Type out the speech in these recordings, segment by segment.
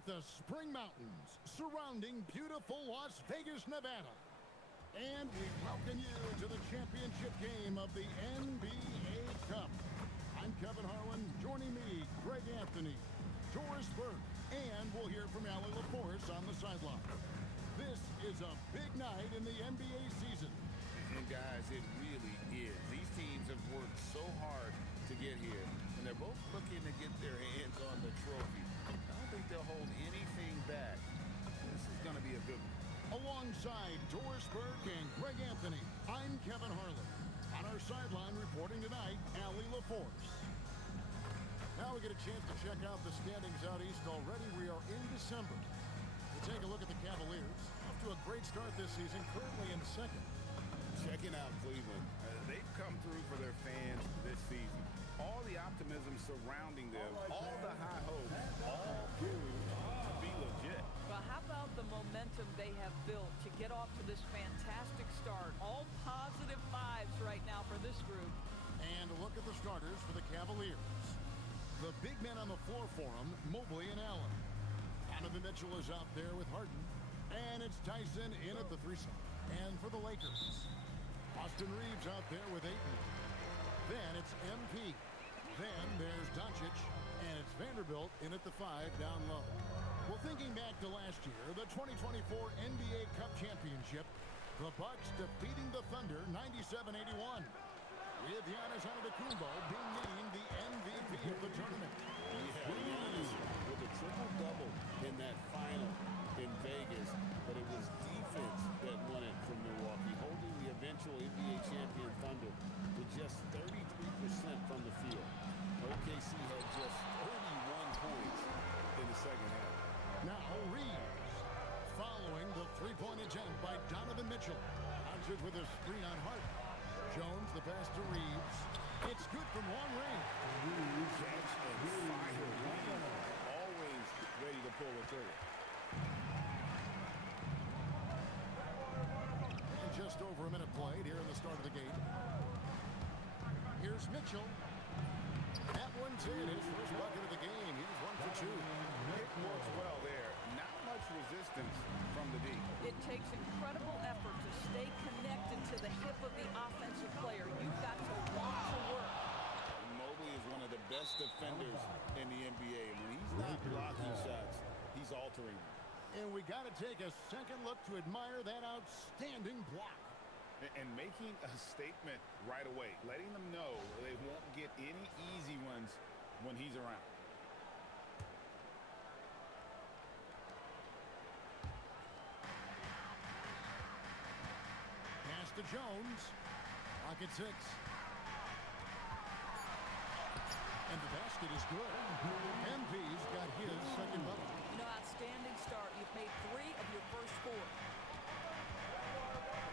with the Spring Mountains surrounding beautiful Las Vegas, Nevada. And we welcome you to the championship game of the NBA Cup. I'm Kevin Harlan. Joining me, Greg Anthony, Doris Burke, and we'll hear from Allie LaForce on the sideline. This is a big night in the NBA season. And guys, it really is. These teams have worked so hard to get here, and they're both looking to get their hands on the trophy. I don't think they'll hold anything back. This is going to be a good one. Alongside Doris Burke and Greg Anthony, I'm Kevin Harlan. On our sideline reporting tonight, Allie LaForce. Now we get a chance to check out the standings out east already. We are in December. We'll take a look at the Cavaliers. Off to a great start this season, currently in second. Checking out Cleveland. They've come through for their fans this season. All the optimism surrounding them, all the high hopes, all proved to be legit. Well, how about the momentum they have built to get off to this fantastic start? All positive vibes right now for this group. And a look at the starters for the Cavaliers. The big men on the floor for them, Mobley and Allen. Donovan Mitchell is out there with Harden. And it's Tyson in at the threesome. And for the Lakers, Austin Reeves out there with Ayton. Then it's MP. Then there's Doncic. And it's Vanderbilt in at the 5 down low. Well, thinking back to last year, the 2024 NBA Cup Championship, the Bucks defeating the Thunder 97-81. With Giannis Antetokounmpo being named the MVP of the tournament. With a triple-double in that final in Vegas, but it was defense that won it from Milwaukee, holding the eventual NBA champion Thunder with just 33% from the field. OKC had just 31 points in the second half. Now Reeves, following the three-point attempt by Donovan Mitchell. Doncic with a screen on Hart. Jones, the pass to Reeves. It's good from long range. Catch and fire. Always ready to pull the trigger. And just over a minute played here in the start of the game. Here's Mitchell. That one's in. His first bucket of the game. He's 1 for 2. It works well there. Not much resistance from the D. It takes incredible effort to stay connected to the hip of the offensive player. You've got to want to work. Mobley is one of the best defenders in the NBA. When he's not blocking shots, he's altering them. And we got to take a second look to admire that outstanding block. And making a statement right away, letting them know they won't get any easy ones when he's around. Pass to Jones. Pocket 6. And the basket is good. MP's got his second bucket. You know, outstanding start. You've made 3 of your first 4.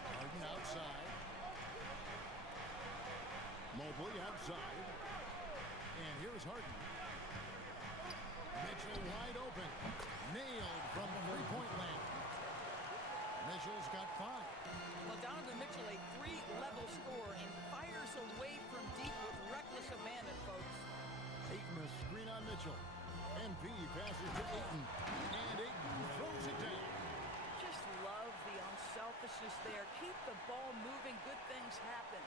Harden outside. Mobley outside. And here's Harden. Mitchell wide open. Nailed from three-point land. Mitchell's got 5. Well, Donovan Mitchell, a 3-level scorer, and fires away from deep with reckless abandon, folks. Ayton a screen on Mitchell. MP passes to Ayton. And Ayton throws it down. Just love the unselfishness there. Keep the ball moving. Good things happen.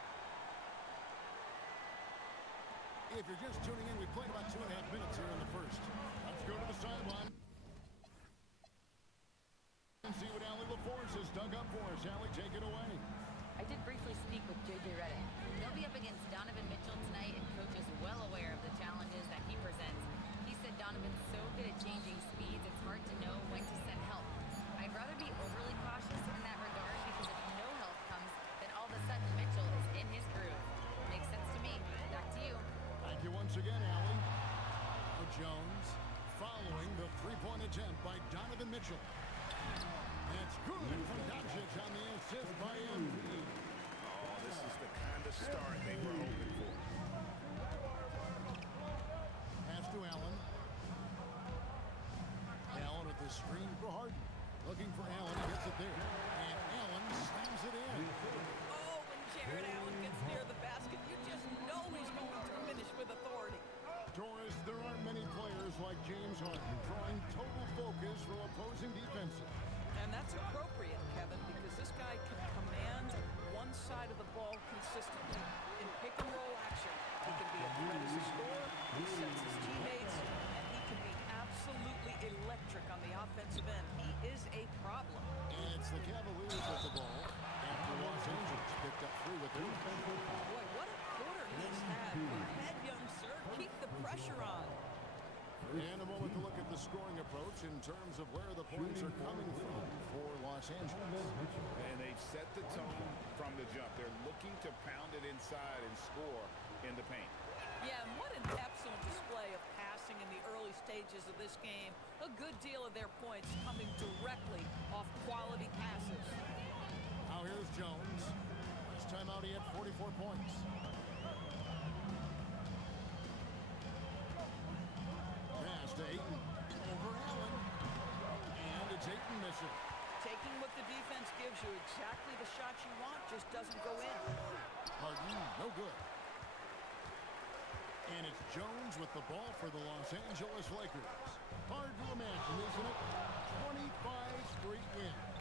If you're just tuning in, we played about 2.5 minutes here in the first. Let's go to the sideline and see what Allie LaForce has dug up for us. Allie, take it away. I did briefly speak with J.J. Redick. He'll be up against Donovan Mitchell tonight, and Coach is well aware of the challenges that he presents. He said Donovan's so good at changing speeds, it's hard to know when to send help. I'd rather be overly cautious in that regard because if no help comes, then all of a sudden Mitchell is in his groove. Makes sense to me. Back to you. Thank you once again, Allie. Now Jones following the three-point attempt by Donovan Mitchell. That's good from Doncic on the assist by MP. Oh, this is the kind of start they were hoping for. Pass to Allen. Allen at the screen for Harden. Looking for Allen. He gets it there. And Allen slams it in. Oh, when Jared Allen gets near the basket, you just know he's going to finish with authority. Doris, there aren't many players like James Harden drawing total focus scoring approach in terms of where the points are coming from for Los Angeles. And they've set the tone from the jump. They're looking to pound it inside and score in the paint. Yeah, and what an excellent display of passing in the early stages of this game. A good deal of their points coming directly off quality passes. Now here's Jones. Last time out he had 44 points. Pass to Ayton. Over Allen. And it's Ayton missing. Taking what the defense gives you, exactly the shot you want, just doesn't go in. Harden, no good. And it's Jones with the ball for the Los Angeles Lakers. Hard to imagine, isn't it? 25 straight wins.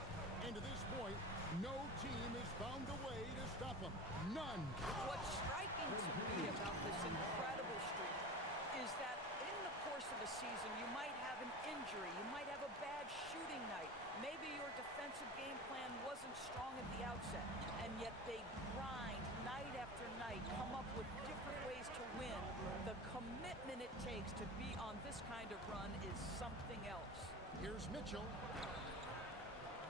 And to this point, no team has found a way to stop them. None. What's striking to me about this incredible streak is that in the course of a season, you might have an injury, you might have a bad shooting night. Maybe your defensive game plan wasn't strong at the outset, and yet they grind night after night, come up with different ways to win. The commitment it takes to be on this kind of run is something else. Here's Mitchell.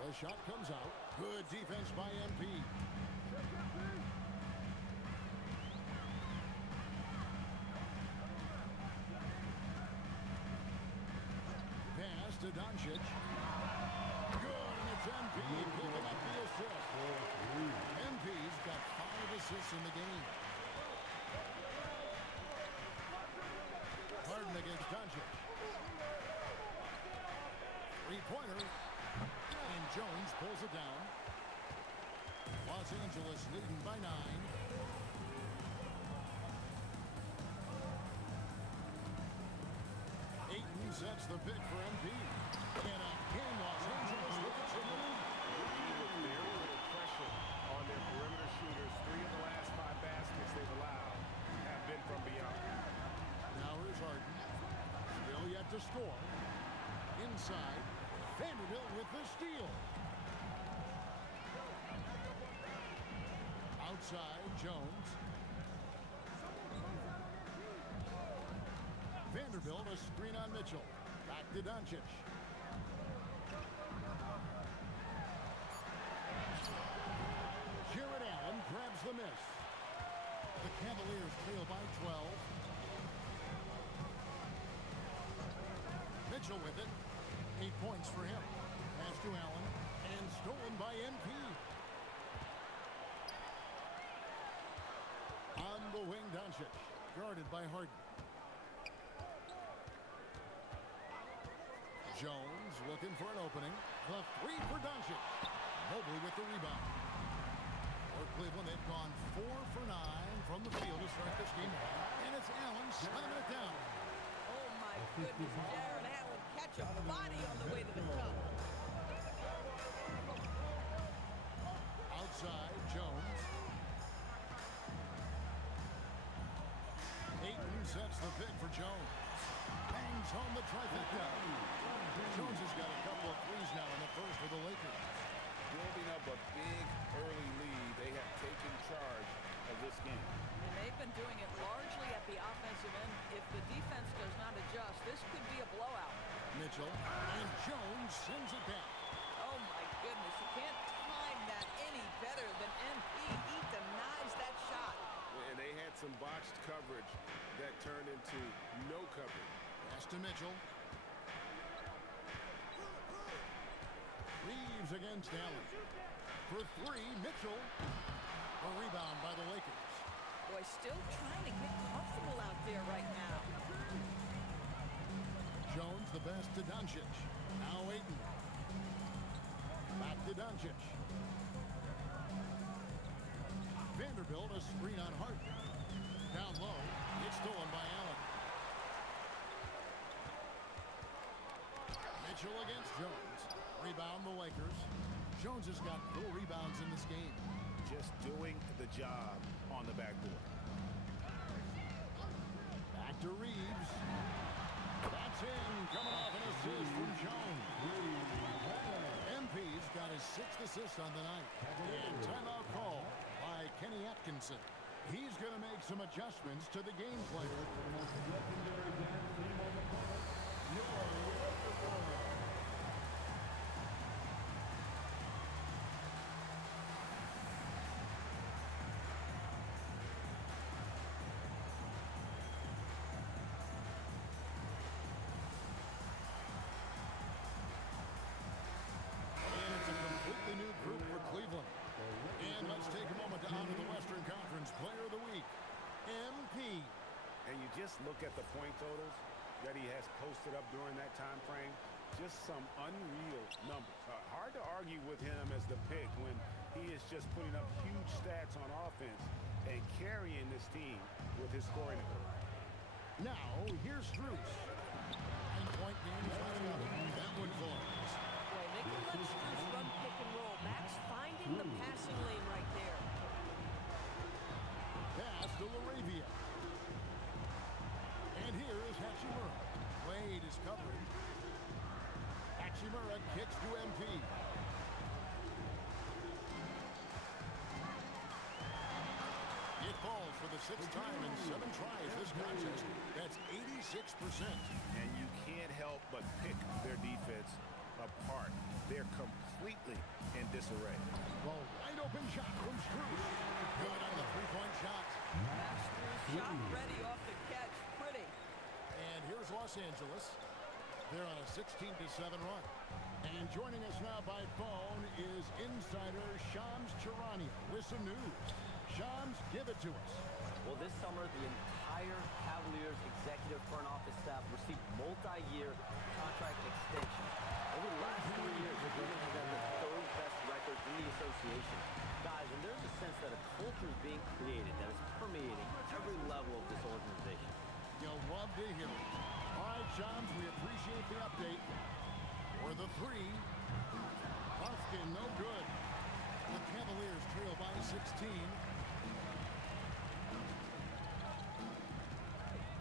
The shot comes out. Good defense by MP. Pass to Doncic. Good, and it's MP picking up the assist. MP's got 5 assists in the game. Harden against Doncic. Three-pointer. And Jones pulls it down. Los Angeles leading by 9. Ayton sets the pick for MP. And again, Los Angeles with the triple. With very little pressure on their perimeter shooters, 3 of the last 5 baskets they've allowed have been from beyond. Now here's Harden. Still yet to score. Inside. Vanderbilt with the steal. Outside, Jones. Vanderbilt, a screen on Mitchell. Back to Doncic. Jared Allen grabs the miss. The Cavaliers trail by 12. Mitchell with it. 8 points for him. Pass to Allen. And stolen by MP. On the wing, Doncic. Guarded by Harden. Jones looking for an opening. The 3 for Doncic. Mobley with the rebound. For Cleveland, they've gone 4 for 9 from the field to start this game. And it's Allen slamming it down. Oh my goodness, Jared Allen catch a body on the way to the cup. Outside, Jones. Ayton sets the pick for Jones. Bangs home the trifecta. Jones has got a couple of threes now in the first for the Lakers. Building up a big early lead, they have taken charge of this game. And they've been doing it largely at the offensive end. If the defense does not adjust, this could be a blowout. Mitchell and Jones sends it back. Oh my goodness, you can't time that any better than MP. He denies that shot. And they had some botched coverage that turned into no coverage. Pass to Mitchell. Reeves against Allen. For 3, Mitchell. A rebound by the Lakers. Boy, still trying to get comfortable out there right now. Jones the best to Doncic. Now Ayton. Back to Doncic. Vanderbilt a screen on Harden. Down low. It's stolen by Allen. Mitchell against Jones. Rebound the Lakers. Jones has got 4 rebounds in this game. Just doing the job on the backboard. Back to Reeves. That's in. Coming off an assist from Jones. MP's got his 6th assist on the night. And timeout call by Kenny Atkinson. He's going to make some adjustments to the game plan. Cleveland. And let's take a moment to honor the Western Conference Player of the Week, MP. And you just look at the point totals that he has posted up during that time frame. Just some unreal numbers. Hard to argue with him as the pick when he is just putting up huge stats on offense and carrying this team with his scoring ability. Now, here's Strus. 9-point game is right about it. That one falls. Boy, they can let Strus run pick and roll. Max finding the passing lane right there. Pass to Laravia. And here is Hachimura. Wade is covering. Hachimura kicks to MP. It falls for the sixth time in 7 tries this contest. That's 86%. And you can't help but pick their defense apart. They're completely in disarray. Well, wide open shot from Strus. Good on the three-point shot. Max Strus shot ready off the catch. Pretty. And here's Los Angeles. They're on a 16-7 run. And joining us now by phone is insider Shams Charania with some news. Shams, give it to us. Well, this summer, the entire Cavaliers executive front office staff received multi-year contract extensions. Over the last 3 years, the Cleveland has had the third best record in the association. Guys, and there's a sense that a culture is being created that is permeating every level of this organization. You'll love to hear it. All right, Shams, we appreciate the update. For the three, Buffkin, no good. The Cavaliers trail by 16.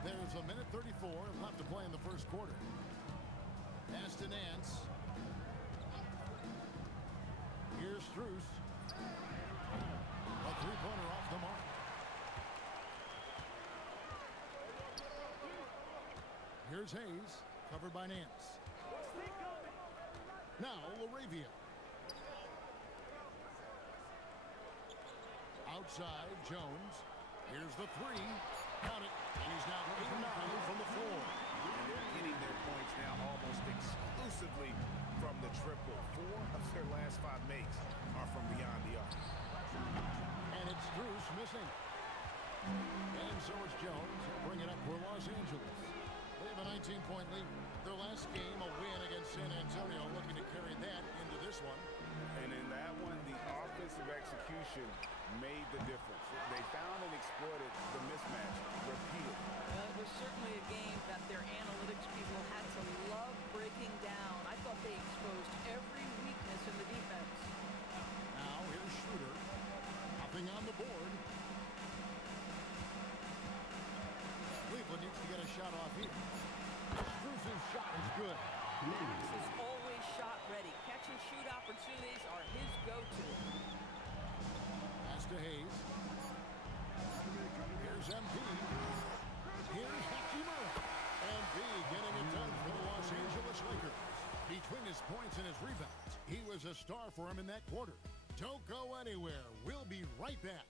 There's a minute 34 left to play in the first quarter. Pass to Nance. Here's Strus. A three-pointer off the mark. Here's Hayes, covered by Nance. Now Laravia. Outside, Jones. Here's the three. Count it. And he's now 8-9 from the floor. And they're getting their points now almost exclusively from the triple. 4 of their last 5 makes are from beyond the arc. And it's Strus missing. And so is Jones. He'll bring it up for Los Angeles. They have a 19-point lead. Their last game, a win against San Antonio, looking to carry that into this one. And in that one, the offensive execution made the difference. They found and exploited the mismatch repeatedly. Well, it was certainly a game that their analytics people had to love breaking down. I thought they exposed every weakness in the defense. Now here's Schroeder. Nothing on the board. Cleveland needs to get a shot off here. Strus's shot is good. Max is always shot ready. Catch and shoot opportunities are his go-to. Pass to Hayes. Here's MP. Here's Hachimura. MP getting it done for the Los Angeles Lakers. Between his points and his rebounds, he was a star for him in that quarter. Don't go anywhere. We'll be right back.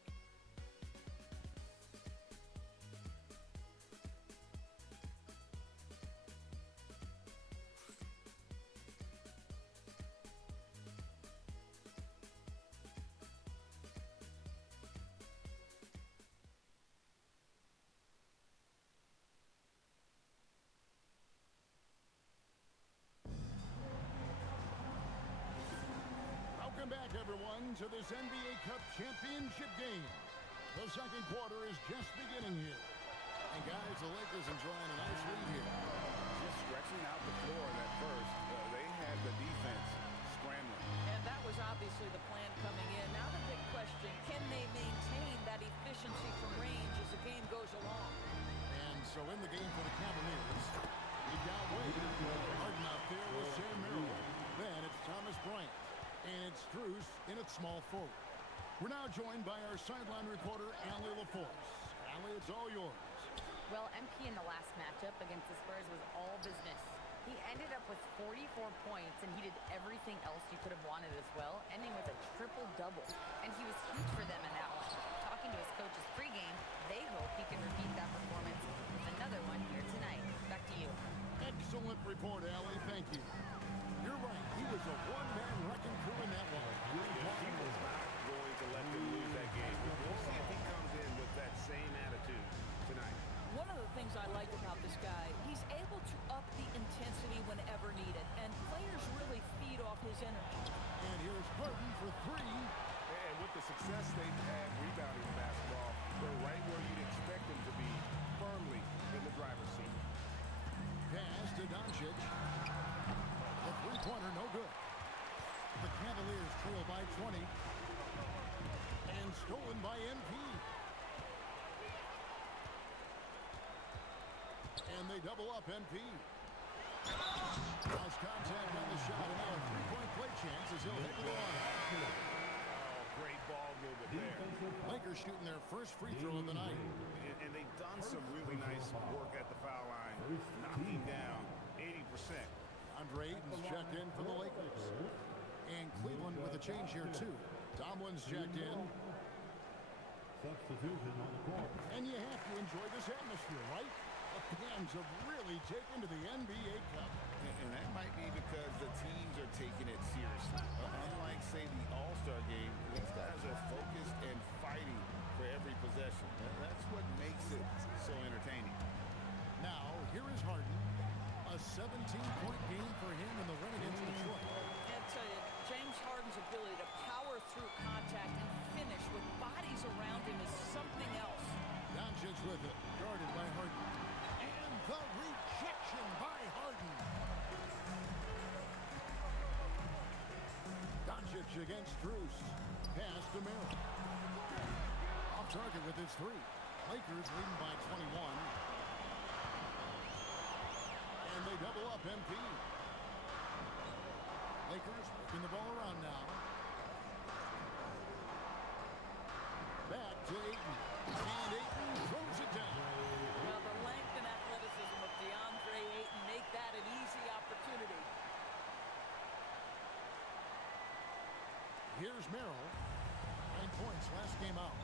Welcome back, everyone, to this NBA Cup championship game. The second quarter is just beginning here. And, guys, the Lakers enjoying a nice lead here. Just stretching out the floor that first. They had the defense scrambling. And that was obviously the plan coming in. Now the big question, can they maintain that efficiency from range as the game goes along? And so in the game for the Cavaliers, you've got Wade. Harden out there with Sam Merrill. Then it's Thomas Bryant. And it's Strus in its small forward. We're now joined by our sideline reporter, Allie LaForce. Allie, it's all yours. Well, MP in the last matchup against the Spurs was all business. He ended up with 44 points, and he did everything else you could have wanted as well, ending with a triple-double. And he was huge for them in that one. Talking to his coaches pregame, they hope he can repeat that performance with another one here tonight. Back to you. Excellent report, Allie. Thank you. You're right. He was a one-man wrecking crew in that one. He was And they double up MP. Nice contact on the shot. And now a three-point play chance as he'll hit the line. Oh, great ball movement there. Lakers shooting their first free throw of the night. And they've done some really nice work at the foul line, knocking down 80%. Andre Ayton's checked in for the Lakers. And Cleveland with a change here, too. Tomlin's checked in. Substitution on the court. And you have to enjoy this atmosphere, right? The fans have really taken to the NBA Cup. And that might be because the teams are taking it seriously. Unlike, say, the All-Star game, these guys are focused and fighting for every possession. That's what makes it so entertaining. Now, here is Harden. A 17-point game for him in the win against Detroit. Can't tell you, James Harden's ability to power through contact and finish with bodies around him is something else. Doncic with it, guarded by Harden. And the rejection by Harden. Doncic against Strus. Pass to Merrill. Off target with his three. Lakers leading by 21. And they double up MP. Lakers working the ball around now. Back to Ayton. And Ayton throws it down. Well, the length and athleticism of DeAndre Ayton make that an easy opportunity. Here's Merrill. 9 points last game out.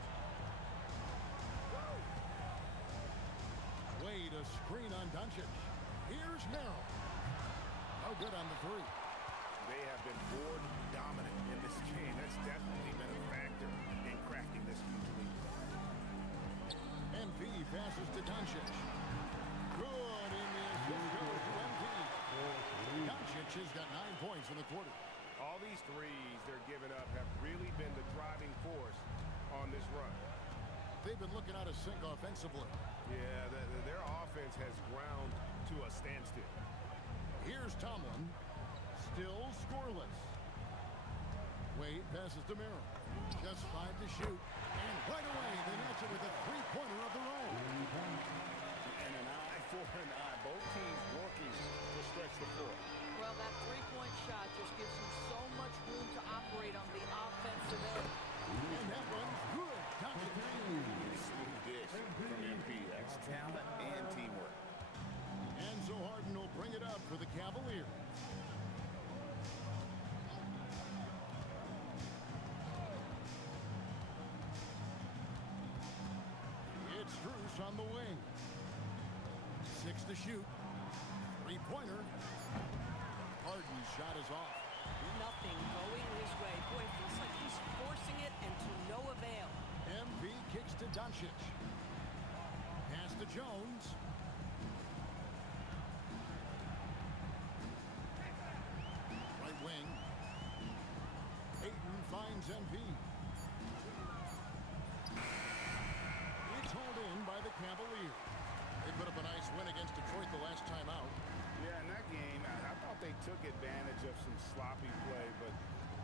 Wade a screen on Doncic. Here's Merrill. No good on the three. They have been board dominant in this game. That's definitely been a factor in crafting this huge lead. MP passes to Doncic. Good in the assist goes to MP. Doncic has got 9 points in the quarter. All these threes they're giving up have really been the driving force on this run. They've been looking out of sync offensively. Yeah, their offense has ground to a standstill. Here's Tomlin. Still scoreless. Wade passes to Merrill. Just 5 to shoot. And right away, they match it with a three-pointer of their own. And an eye for an eye. Both teams working to stretch the floor. Well, that three-point shot just gives you so much room to operate on the offensive end. And that one's good. Smooth dish from MP. That's talent and teamwork. And so Harden will bring it up for the Cavaliers. It's Strus on the wing. 6 to shoot. Three-pointer. Harden's shot is off. Nothing going his way. Boy, it feels like he's forcing it and to no avail. MP kicks to Doncic. Pass to Jones. Right wing. Ayton finds MP. It's hauled in by the Cavaliers. They put up a nice win against Detroit the last time out. Yeah, in that game, I thought they took advantage of some sloppy play, but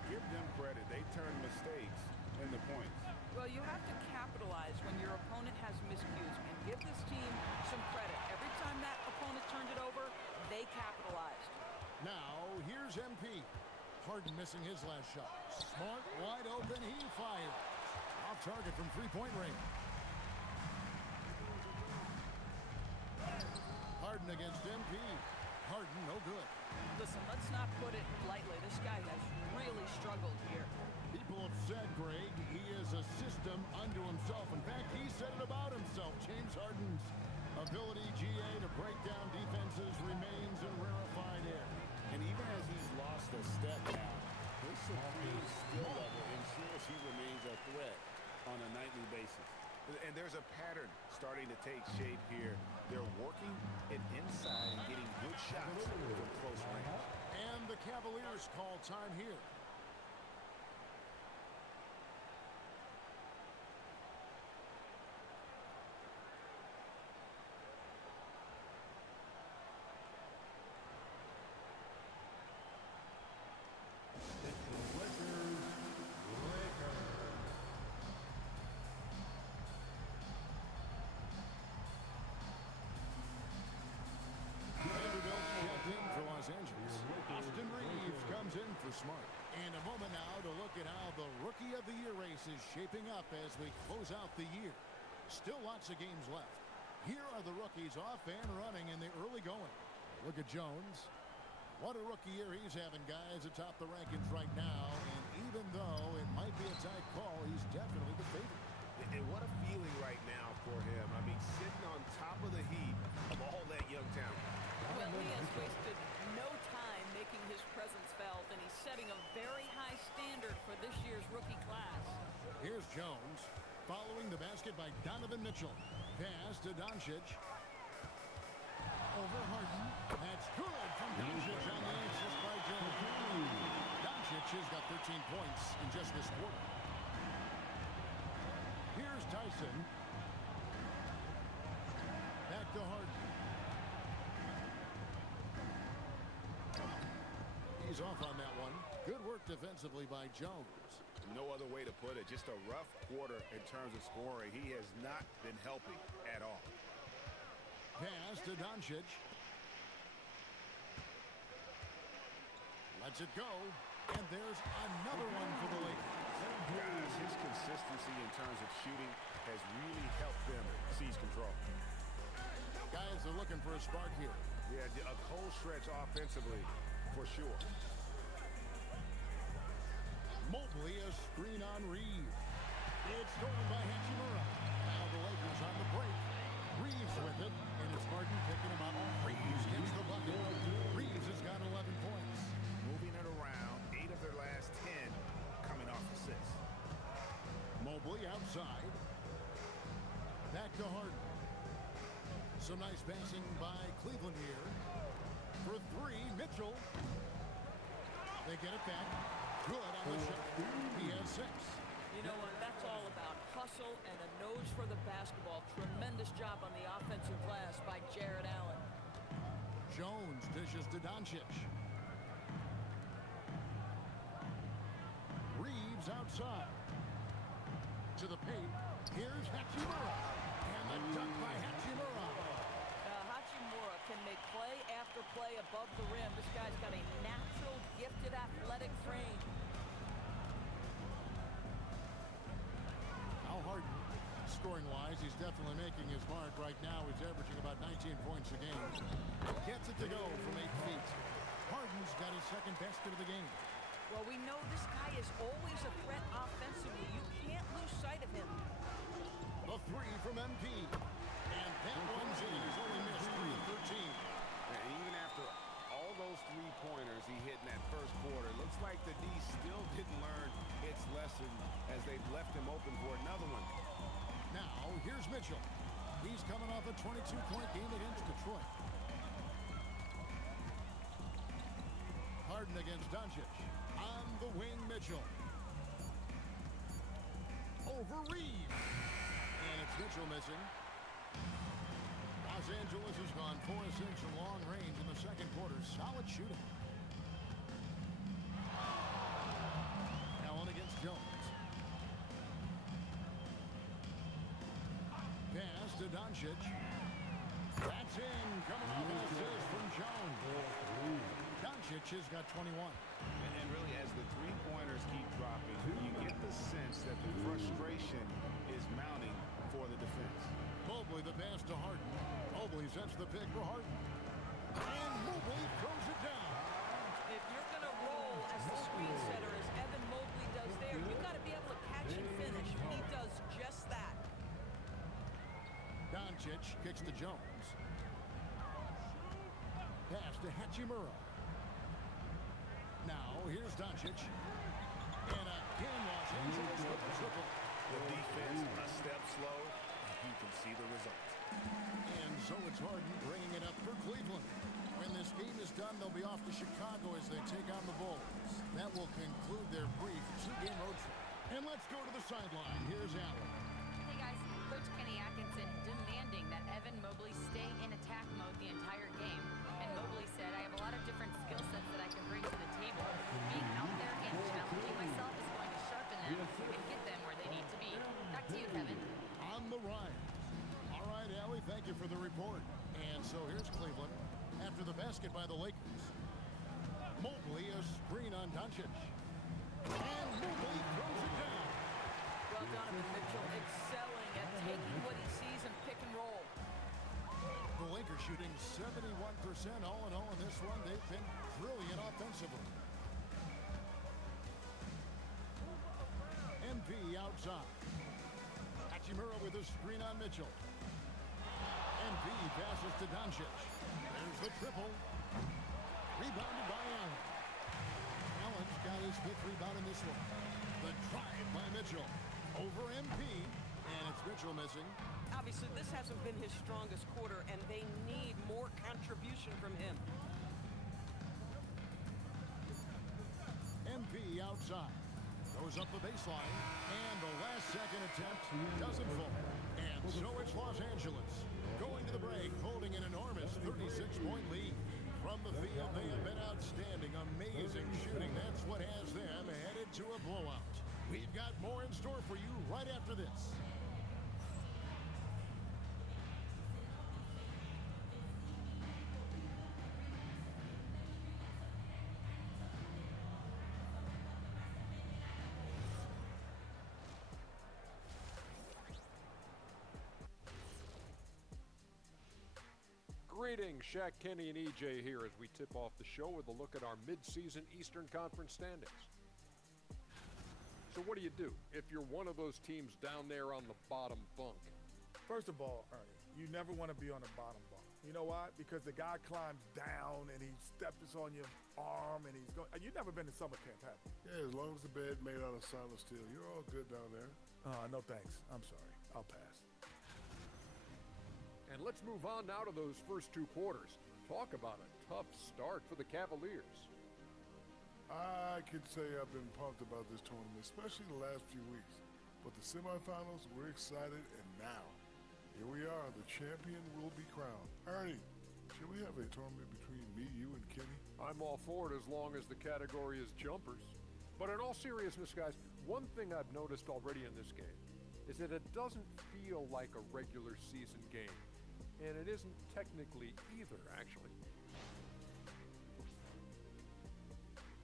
give them credit. They turned mistakes into points. Well, you have to capitalize when your opponent has miscues and give this team some credit. Every time that opponent turned it over, they capitalized. Now, here's MP. Harden missing his last shot. Smart, wide open, he fires. Off target from three-point range. Harden against MP. Harden, no good. Listen, let's not put it lightly. This guy has really struggled here. People have said, Greg, he is a system unto himself. In fact, he said it about himself. James Harden's ability, GA, to break down defenses remains in rarefied air. And even as he's lost a step now, his supreme skill level ensures he remains a threat on a nightly basis. And there's a pattern starting to take shape here. They're working it inside and getting good shots from close range. And the Cavaliers call time here. up as we close out the year. Still lots of games left. Here are the rookies off and running in the early going. Look at Jones. What a rookie year he's having, guys, atop the rankings right now. And even though it might be a tight call, he's definitely the favorite. And what a feeling right now for him. I mean, sitting on top of the heap of all that young talent. Well, he has wasted no time making his presence felt, and he's setting a very high standard for this year's rookie class. Here's Jones following the basket by Donovan Mitchell. Pass to Doncic. Over Harden. That's good from Doncic on the assist by Jones. Doncic has got 13 points in just this quarter. Here's Tyson. Back to Harden. He's off on that one. Good work defensively by Jones. No other way to put it. Just a rough quarter in terms of scoring. He has not been helping at all. Pass to Doncic. Lets it go. And there's another one for the Lakers. Guys, his consistency in terms of shooting has really helped them seize control. Guys are looking for a spark here. Yeah, a cold stretch offensively for sure. Mobley, a screen on Reeves. It's stolen by Hachimura. Now the Lakers on the break. Reeves with it, and it's Harden picking him up. Reeves gets the bucket. Reeves has got 11 points. Moving it around, 8 of their last 10 coming off assists. Mobley outside. Back to Harden. Some nice passing by Cleveland here. For three, Mitchell. They get it back. Good on the shot. He has 6. You know what? That's all about hustle and a nose for the basketball. Tremendous job on the offensive glass by Jared Allen. Jones dishes to Doncic. Reeves outside. To the paint. Here's Hachimura. And the dunk by Hachimura. Hachimura can make play after play above the rim. This guy's got a natural, gifted, athletic frame. Now Harden, scoring-wise, he's definitely making his mark right now. He's averaging about 19 points a game. Gets it to go from 8 feet. Harden's got his second basket of the game. Well, we know this guy is always a threat offensively. You can't lose sight of him. The 3 from MP. And that one's in. He's only missed 3 of 13. And even after all those three-pointers he hit in that first quarter, it looks like the D still didn't learn its lesson as they've left him open for another one. Now, here's Mitchell. He's coming off a 22-point game against Detroit. Harden against Doncic. On the wing, Mitchell. Over Reeves. And it's Mitchell missing. Los Angeles has gone 4 of 6 from long range in the second quarter. Solid shooting. Allen against Jones. Pass to Doncic. That's in. Coming off an assist from Jones. Doncic has got 21. And really, as the three-pointers keep dropping, you get the sense that the frustration is mounting for the defense. Mobley the pass to Harden. Mobley sets the pick for Harden. And Mobley throws it down. If you're going to roll as the screen setter as Evan Mobley does there, you've got to be able to catch and finish. He does just that. Doncic kicks to Jones. Pass to Hachimura. Now, here's Doncic. And again, Los Angeles with the triple. The defense a step slow. You can see the results. And so it's Harden bringing it up for Cleveland. When this game is done, they'll be off to Chicago as they take on the Bulls. That will conclude their brief 2-game road trip. And let's go to the sideline. Here's Allen. Hey guys, Coach Kenny Atkinson demanding that Evan Mobley stay in attack mode the entire game. And Mobley said, I have a lot of different skill sets that I can bring to the table. Being out there and challenging myself is going to sharpen them and get them where they need to be. Back to you, Kevin. On the rise. All right, Allie, thank you for the report. And so here's Cleveland after the basket by the Lakers. Mobley, a screen on Doncic. And Mobley throws it down. Well, saw Donovan Mitchell excelling at taking what he sees in pick and roll. The Lakers shooting 71% all in all in this one. They've been brilliant offensively. MP outside. Hachimura with a screen on Mitchell. MP passes to Doncic. There's the triple. Rebounded by Allen. Allen's got his 5th rebound in this one. The drive by Mitchell. Over MP. And it's Mitchell missing. Obviously, this hasn't been his strongest quarter, and they need more contribution from him. MP outside. Goes up the baseline. And the last-second attempt doesn't fall. And so it's Los Angeles going to the break, holding an enormous 36-point lead. From the field, they have been outstanding. Amazing shooting. That's what has them headed to a blowout. We've got more in store for you right after this. Greetings, Shaq, Kenny, and EJ here as we tip off the show with a look at our mid-season Eastern Conference standings. So what do you do if you're one of those teams down there on the bottom bunk? First of all, Ernie, you never want to be on the bottom bunk. You know why? Because the guy climbs down and he steps on your arm and he's going. You've never been to summer camp, have you? Yeah, as long as the bed made out of solid steel, you're all good down there. No thanks. I'm sorry. I'll pass. And let's move on now to those first 2 quarters. Talk about a tough start for the Cavaliers. I could say I've been pumped about this tournament, especially the last few weeks. But the semifinals, we're excited, and now, here we are. The champion will be crowned. Ernie, should we have a tournament between me, you, and Kenny? I'm all for it as long as the category is jumpers. But in all seriousness, guys, one thing I've noticed already in this game is that it doesn't feel like a regular season game. And it isn't technically either, actually.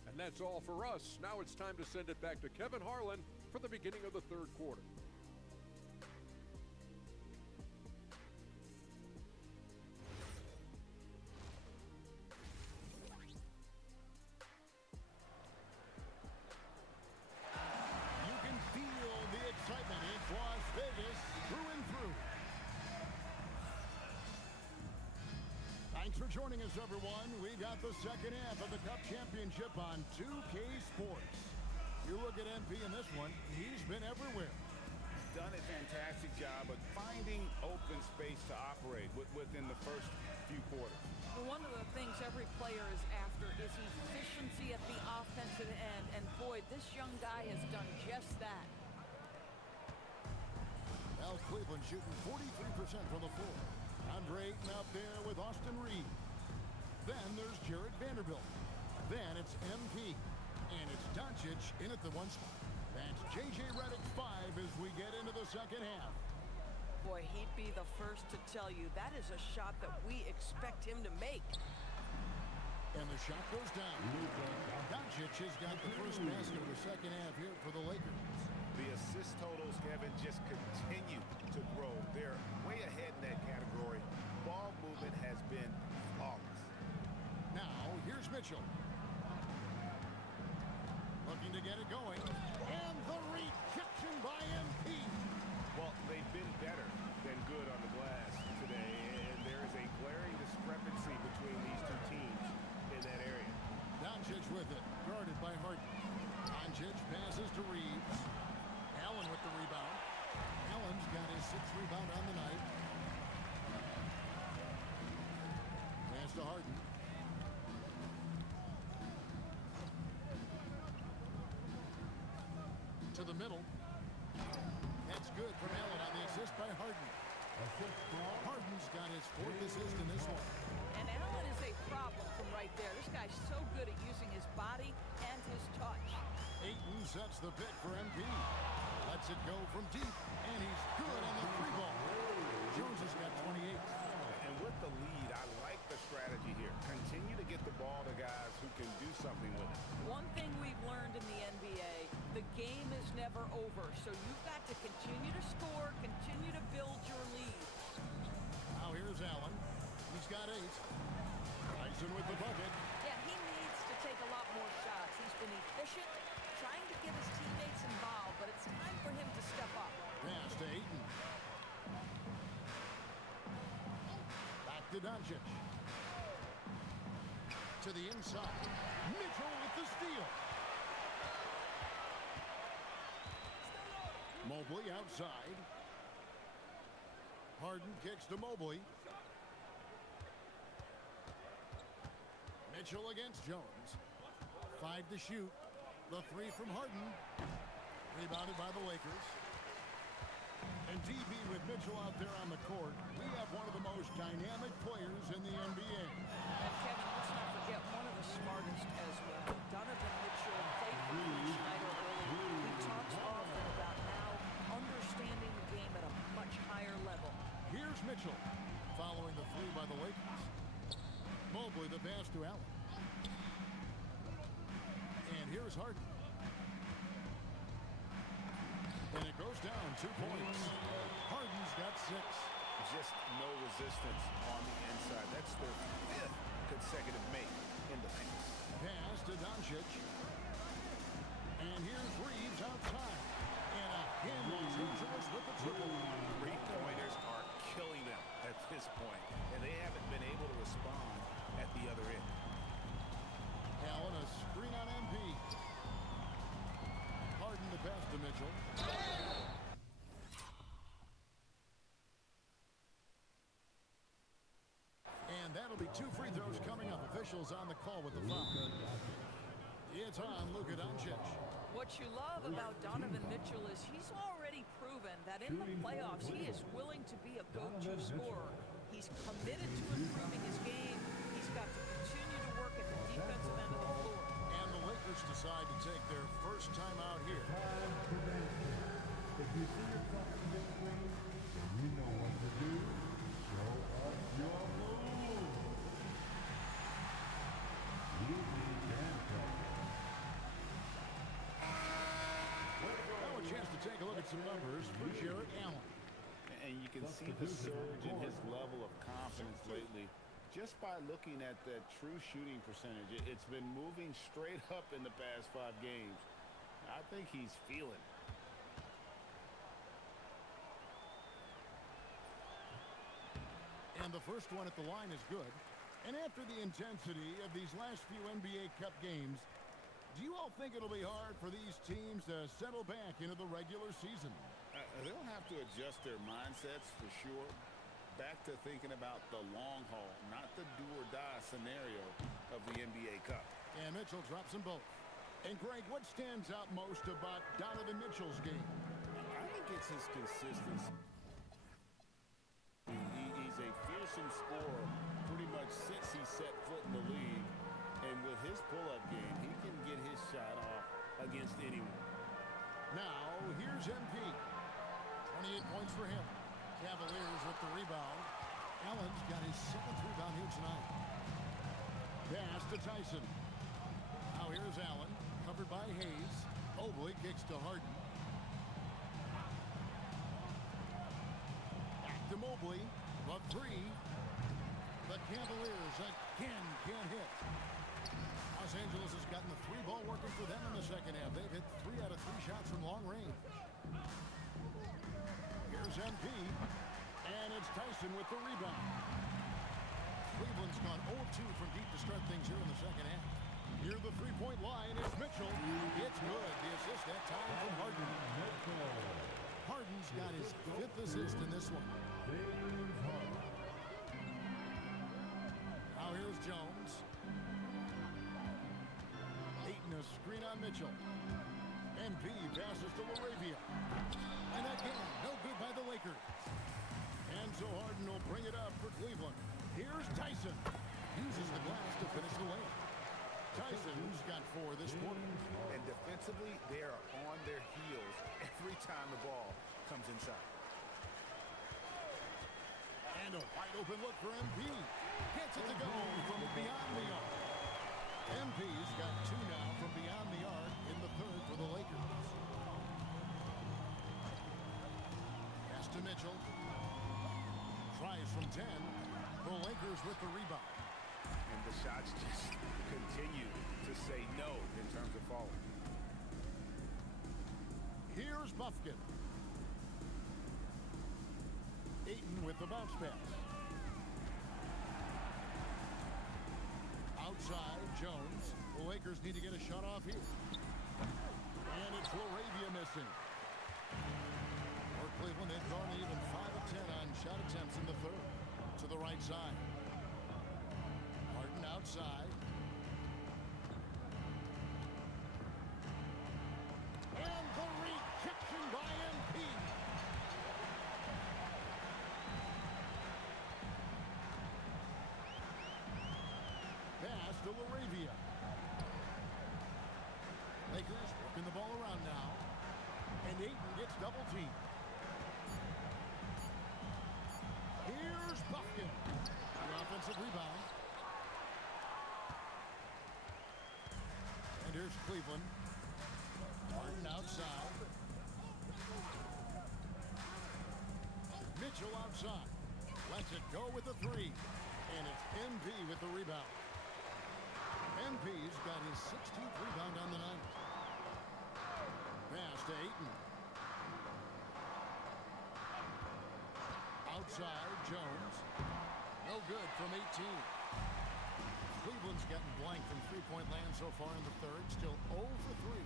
And that's all for us. Now it's time to send it back to Kevin Harlan for the beginning of the 3rd quarter. You can feel the excitement. It's Las Vegas through and through. Thanks for joining us, everyone. We got the second half of the Cup Championship on 2K Sports. You look at MP in this one, he's been everywhere. He's done a fantastic job of finding open space to operate within the first few quarters. One of the things every player is after is efficiency at the offensive end, and boy, this young guy has done just that. Now Cleveland shooting 43% from the floor. Andre Ayton out there with Austin Reeves. Then there's Jared Vanderbilt. Then it's MP. And it's Doncic in at the 1 spot. That's J.J. Redick 5 as we get into the second half. Boy, he'd be the first to tell you that is a shot that we expect him to make. And the shot goes down. Doncic has got the first basket of the second half here for the Lakers. The assist totals, Kevin, just continue to grow. They're way ahead in that category. Ball movement has been flawless. Now, here's Mitchell. Looking to get it going. And the rejection by MP. Well, they've been better than good on the glass today, and there is a glaring discrepancy between these two teams in that area. Doncic with it, guarded by Harden. Doncic passes to Reeves. Allen with the rebound. Allen's got his 6th rebound on the night. Pass to Harden. To the middle. That's good from Allen on the assist by Harden. Harden's got his 4th assist in this one. And Allen is a problem from right there. This guy's so good at using his body and his touch. Ayton sets the pick for MP. Lets it go from deep, and he's good on the 3-ball. Jones has got 28. And with the lead, I like the strategy here. Continue to get the ball to guys who can do something with it. One thing we've learned in the NBA, The game is never over, so you've got to continue to score, continue to build your lead. Now here's Allen. He's got 8. Tyson with the bucket. Yeah, he needs to take a lot more shots. He's been efficient, trying to get his teammates involved, but it's time for him to step up. Pass to Ayton. Back to Doncic. To the inside. Mitchell with the steal. Mobley outside. Harden kicks to Mobley. Mitchell against Jones. 5 to shoot. The 3 from Harden. Rebounded by the Lakers. And DB with Mitchell out there on the court. We have one of the most dynamic players in the NBA. And Kevin, let's not forget one of the smartest as well. Donovan Mitchell played for Schneider early. He talks often about now understanding the game at a much higher level. Here's Mitchell following the 3 by the Lakers. Mobley the pass to Allen. And here's Harden. And it goes down 2 points. Harden's got 6. Just no resistance on the inside. That's their 5th consecutive make in the paint. Pass to Doncic. And here's Reeves outside. And a handle Jones with the triple. 3-pointers are killing them at this point, and they haven't been able to respond at the other end. Allen a screen on MP. Harden the pass to Mitchell. And that'll be 2 free throws coming up. Officials on the call with the foul. It's on Luka Doncic. What you love about Donovan Mitchell is he's already proven that in the playoffs he is willing to be a go-to scorer. He's committed to improving his game. He's got to continue to work at the defensive end of the floor. And the Lakers decide to take their first time out here. If you see yourself in this screen, then you know what to do. Show us your move. Easy handshake. Now a chance to take a look at some numbers for Jarrett Allen. And you can see the surge in his level of confidence lately just by looking at that true shooting percentage. It's been moving straight up in the past 5 games. I think he's feeling it. And the first one at the line is good. And after the intensity of these last few NBA Cup games, do you all think it'll be hard for these teams to settle back into the regular season? They'll have to adjust their mindsets for sure. Back to thinking about the long haul, not the do-or-die scenario of the NBA Cup. And Mitchell drops them both. And Greg, what stands out most about Donovan Mitchell's game? I think it's his consistency. He's a fearsome scorer pretty much since he set foot in the league. And with his pull-up game, he can get his shot off against anyone. Now, here's MP. 28 points for him. Cavaliers with the rebound. Allen's got his 7th rebound here tonight. Pass to Tyson. Now here's Allen, covered by Hayes. Mobley kicks to Harden. Back to Mobley. The 3. The Cavaliers again can't hit. Los Angeles has gotten the 3-ball working for them in the second half. They've hit 3 out of 3 shots from long range. Here's MP. And it's Tyson with the rebound. Cleveland's gone 0-2 from deep to start things here in the second half. Near the 3-point line is Mitchell. It's good. The assist that time from Harden. Harden's got his 5th assist in this one. Now here's Jones. Ayton a screen on Mitchell. MP passes to Laravia. And again, no good by the Lakers. And so Harden will bring it up for Cleveland. Here's Tyson. Uses the glass to finish the layup. Tyson's got 4 this quarter. And defensively, they are on their heels every time the ball comes inside. And a wide open look for MP. Gets it to go from beyond the arc. MP's got 2 now from beyond the arc in the 3rd for the Lakers. Pass to Mitchell. Tries from 10. The Lakers with the rebound. And the shots just continue to say no in terms of falling. Here's Bufkin. Ayton with the bounce pass. Outside, Jones. The Lakers need to get a shot off here. And it's LaRavia missing. For Cleveland, they've gone even 5 of 10 on shot attempts in the third. To the right side. Harden outside. And the rejection by MP. Pass to LaRavia. Lakers working the ball around now. And Ayton gets double teamed. Here's Bufkin. The offensive rebound. And here's Cleveland. Harden outside. Mitchell outside. Lets it go with the three. And it's MP with the rebound. MP's got his 16th rebound on the night. Pass to Ayton. Outside, Jones. No good from 18. Cleveland's gotten blank from three-point land so far in the third. Still 0 for 3.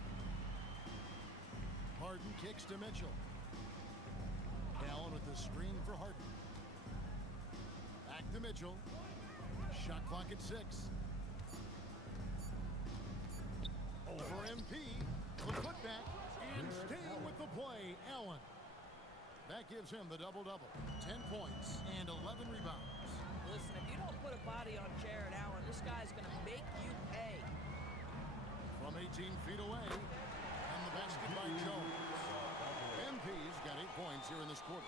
Harden kicks to Mitchell. Allen with the screen for Harden. Back to Mitchell. Shot clock at 6. Over MP. The putback. And staying with the play, Allen. That gives him the double-double. 10 points and 11 rebounds. Listen, if you don't put a body on Jared Allen, this guy's going to make you pay. From 18 feet away. And the basket by Jones. MP's got 8 points here in this quarter.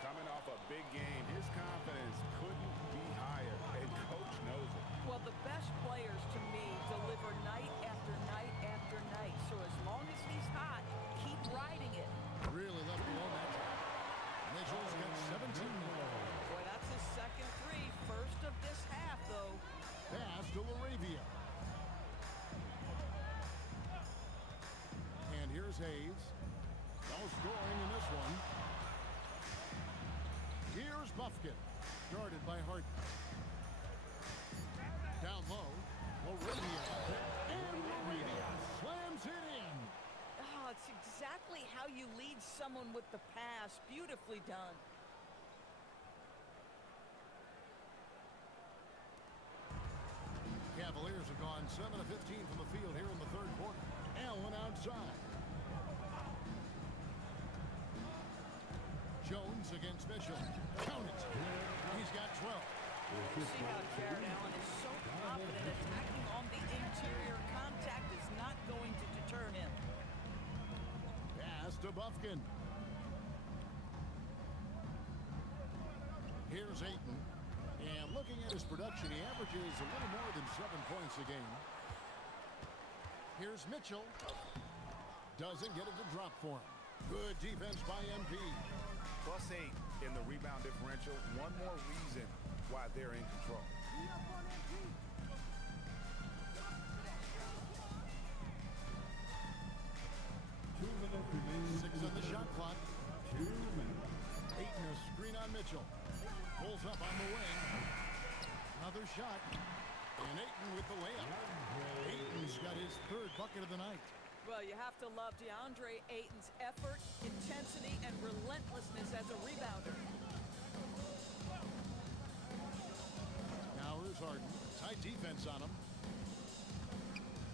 Coming off a big game, his confidence couldn't be higher, and coach knows it. Well, the best players to me deliver night after night after night. So as long as he's hot, keep riding it. Really left alone that time. Mitchell's got 17 now. Boy, that's his second three. First of this half, though. Pass to LaRavia. And here's Hayes. No scoring in this one. Here's Bufkin. Guarded by Harden. Down low. LaRavia. And LaRavia slams it in. Oh, it's exactly how you lead someone with the pass. Beautifully done. Cavaliers have gone 7 of 15 from the field here in the third quarter. Allen outside. Jones against Mitchell. Count it. He's got 12. You see how Jared Allen is so confident attacking on the interior. Contact is not going to deter him. Pass to Bufkin. Here's Ayton. And looking at his production, he averages a little more than 7 points a game. Here's Mitchell. Doesn't get it to drop for him. Good defense by MP. +8 in the rebound differential. One more reason why they're in control. 2 minutes remaining. 6 on the shot clock. 2 minutes. Ayton a screen on Mitchell. Pulls up on the wing. Another shot. And Ayton with the layup. Ayton's got his third bucket of the night. Well, you have to love DeAndre Ayton's effort, intensity, and relentlessness as a rebounder. Now here's Harden. Tight defense on him.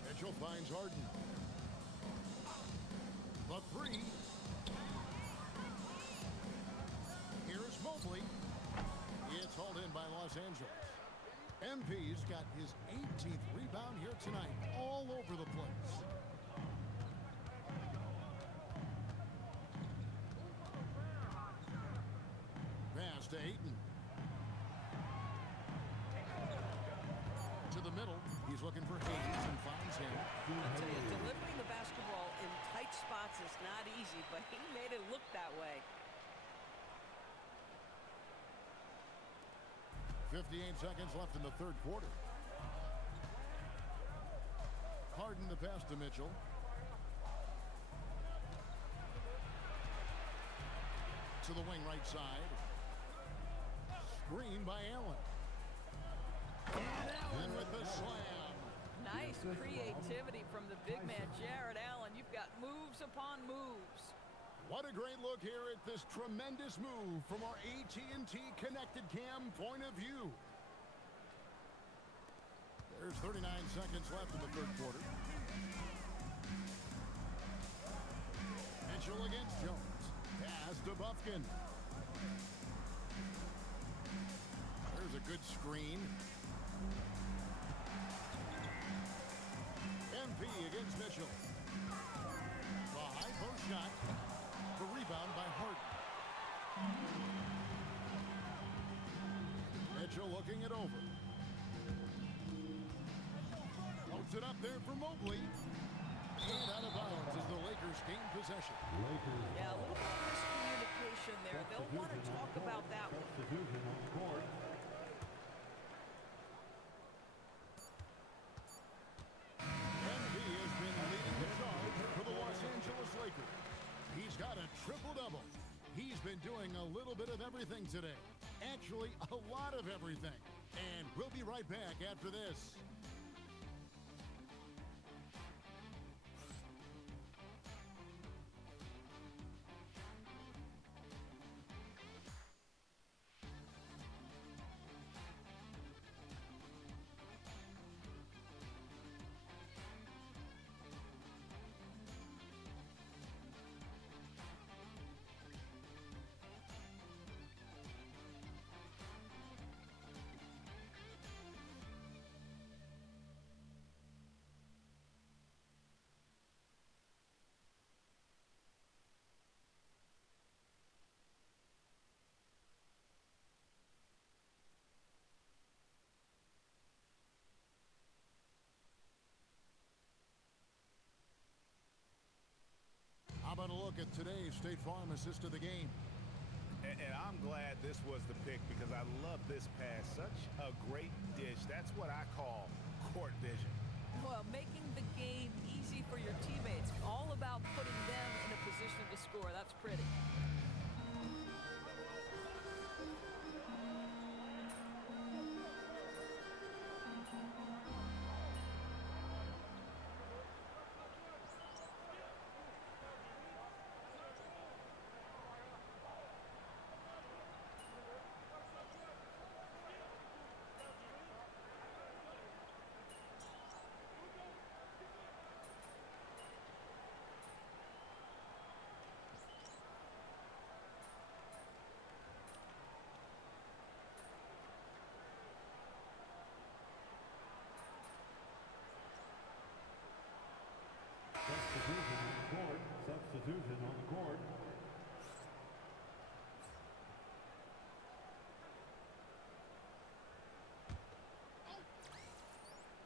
Mitchell finds Harden. The three. Here's Mobley. It's hauled in by Los Angeles. MP's got his 18th rebound here tonight. All over the place. Pass to Ayton. To the middle. He's looking for Hayes and finds him. I'll tell you, delivering the basketball in tight spots is not easy, but he made it look that way. 58 seconds left in the third quarter. Harden the pass to Mitchell. To the wing right side. Screen by Allen. And Allen with the slam. Nice creativity from the big man, Jared Allen. You've got moves upon moves. What a great look here at this tremendous move from our AT&T Connected Cam point of view. There's 39 seconds left in the third quarter. Mitchell against Jones. Pass to Bufkin. There's a good screen. MP against Mitchell. The high post shot. The rebound by Harden. Mitchell looking it over. Loads it up there for Mobley. And out of bounds as the Lakers gain possession. Yeah, a little bit of miscommunication there. They'll want to talk about that one. Substitution on the court. MP has been leading the charge for the Los Angeles Lakers. He's got a triple-double. He's been doing a little bit of everything today. Actually, a lot of everything. And we'll be right back after this. How about a look at today's State Farm assist of the game? And I'm glad this was the pick because I love this pass. Such a great dish. That's what I call court vision. Well, making the game easy for your teammates. All about putting them in a position to score. That's pretty. Substitution on the court.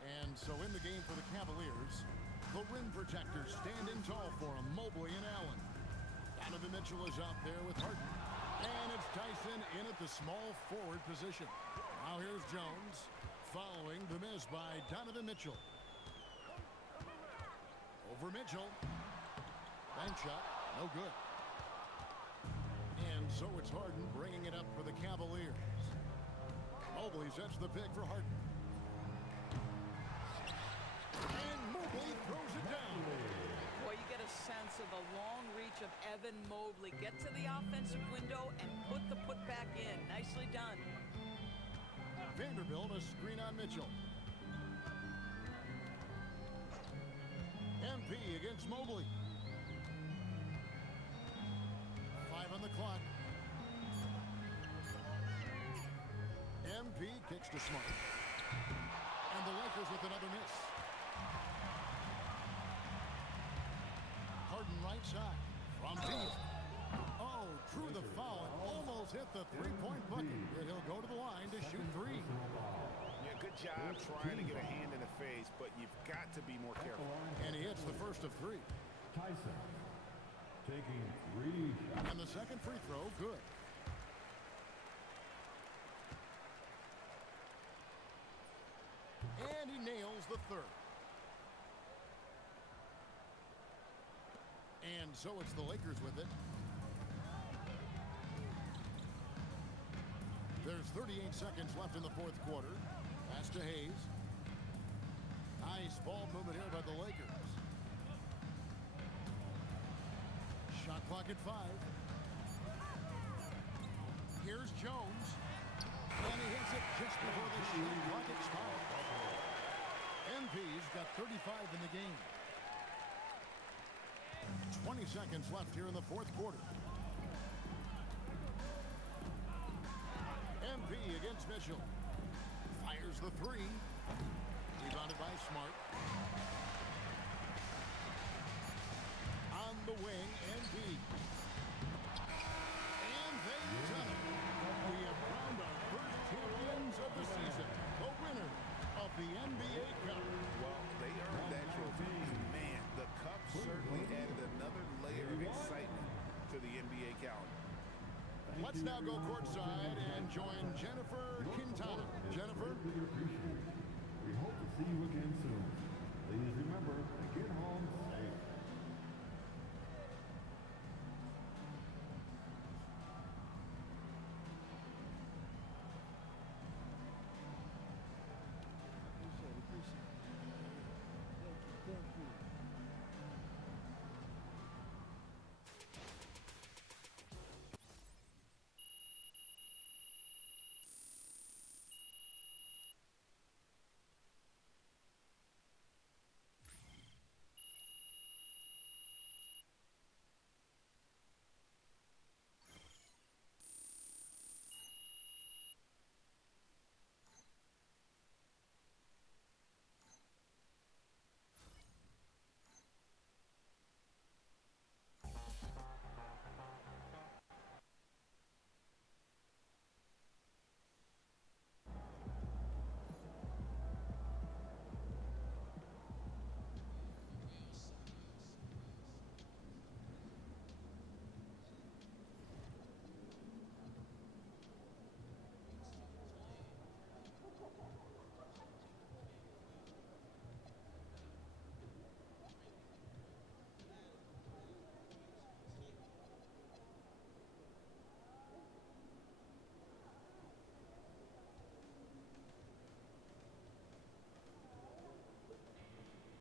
And so in the game for the Cavaliers, the rim protectors standing tall for him, Mobley and Allen. Donovan Mitchell is out there with Harden. And it's Tyson in at the small forward position. Now here's Jones following the miss by Donovan Mitchell. Over Mitchell. Bank shot, no good. And so it's Harden bringing it up for the Cavaliers. Mobley sets the pick for Harden. And Mobley throws it down. Boy, you get a sense of the long reach of Evan Mobley. Get to the offensive window and put the putback in. Nicely done. Vanderbilt a screen on Mitchell. MP against Mobley. 5 on the clock. MP kicks to Smart. And the Lakers with another miss. Harden right side. From deep. Oh, true the foul. It almost hit the three-point bucket. And he'll go to the line to shoot three. Yeah, good job trying to get a hand in the face, but you've got to be more careful. And he hits the first of three. Tyson taking 3 shots. And the second free throw, good. third. And so it's the Lakers with it. There's 38 seconds left in the fourth quarter. Pass to Hayes. Nice ball movement here by the Lakers. Shot clock at 5. Here's Jones. And he hits it just before the shot clock expires. MV's got 35 in the game. 20 seconds left here in the fourth quarter. MV against Mitchell. Fires the three. Rebounded by Smart. On the wing, MV. And they've done it. We have crowned our first champions of the season. The winner of the NBA Cup. Well, they earned that trophy. Man, the Cup certainly added another layer of excitement to the NBA calendar. Let's now go courtside and join Jennifer